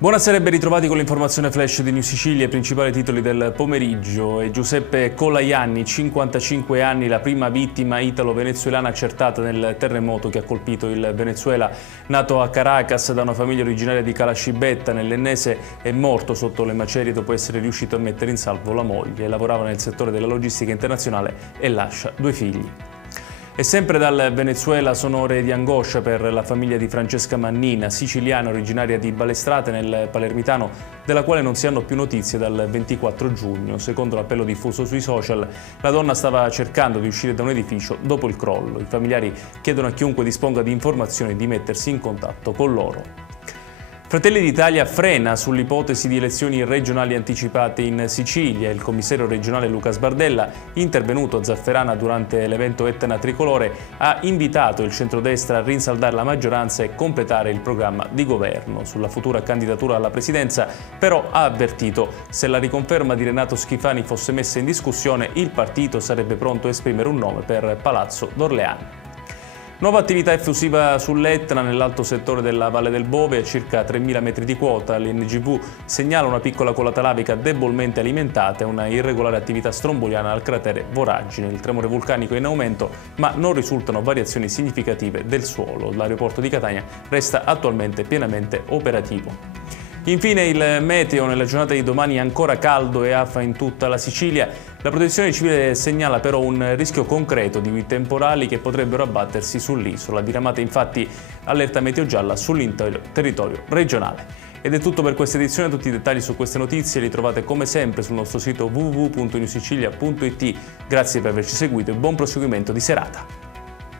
Buonasera e ben ritrovati con l'informazione flash di New Sicilia. I principali titoli del pomeriggio. È Giuseppe Colaianni, 55 anni, la prima vittima italo-venezuelana accertata nel terremoto che ha colpito il Venezuela. Nato a Caracas da una famiglia originaria di Calascibetta, nell'Ennese, è morto sotto le macerie dopo essere riuscito a mettere in salvo la moglie. Lavorava nel settore della logistica internazionale e lascia 2 figli. E sempre dal Venezuela sono ore di angoscia per la famiglia di Francesca Mannina, siciliana originaria di Balestrate nel Palermitano, della quale non si hanno più notizie dal 24 giugno. Secondo l'appello diffuso sui social, la donna stava cercando di uscire da un edificio dopo il crollo. I familiari chiedono a chiunque disponga di informazioni di mettersi in contatto con loro. Fratelli d'Italia frena sull'ipotesi di elezioni regionali anticipate in Sicilia. Il commissario regionale Luca Sbardella, intervenuto a Zafferana durante l'evento Etna Tricolore, ha invitato il centrodestra a rinsaldare la maggioranza e completare il programma di governo. Sulla futura candidatura alla presidenza, però, ha avvertito: se la riconferma di Renato Schifani fosse messa in discussione, il partito sarebbe pronto a esprimere un nome per Palazzo d'Orleani. Nuova attività effusiva sull'Etna nell'alto settore della Valle del Bove, a circa 3.000 metri di quota. L'INGV segnala una piccola colata lavica debolmente alimentata e una irregolare attività stromboliana al cratere Voragine. Il tremore vulcanico è in aumento, ma non risultano variazioni significative del suolo. L'aeroporto di Catania resta attualmente pienamente operativo. Infine il meteo. Nella giornata di domani è ancora caldo e afa in tutta la Sicilia. La Protezione Civile segnala però un rischio concreto di temporali che potrebbero abbattersi sull'isola. Diramata infatti allerta meteo gialla sull'intero territorio regionale. Ed è tutto per questa edizione. Tutti i dettagli su queste notizie li trovate come sempre sul nostro sito www.newsicilia.it. Grazie per averci seguito e buon proseguimento di serata.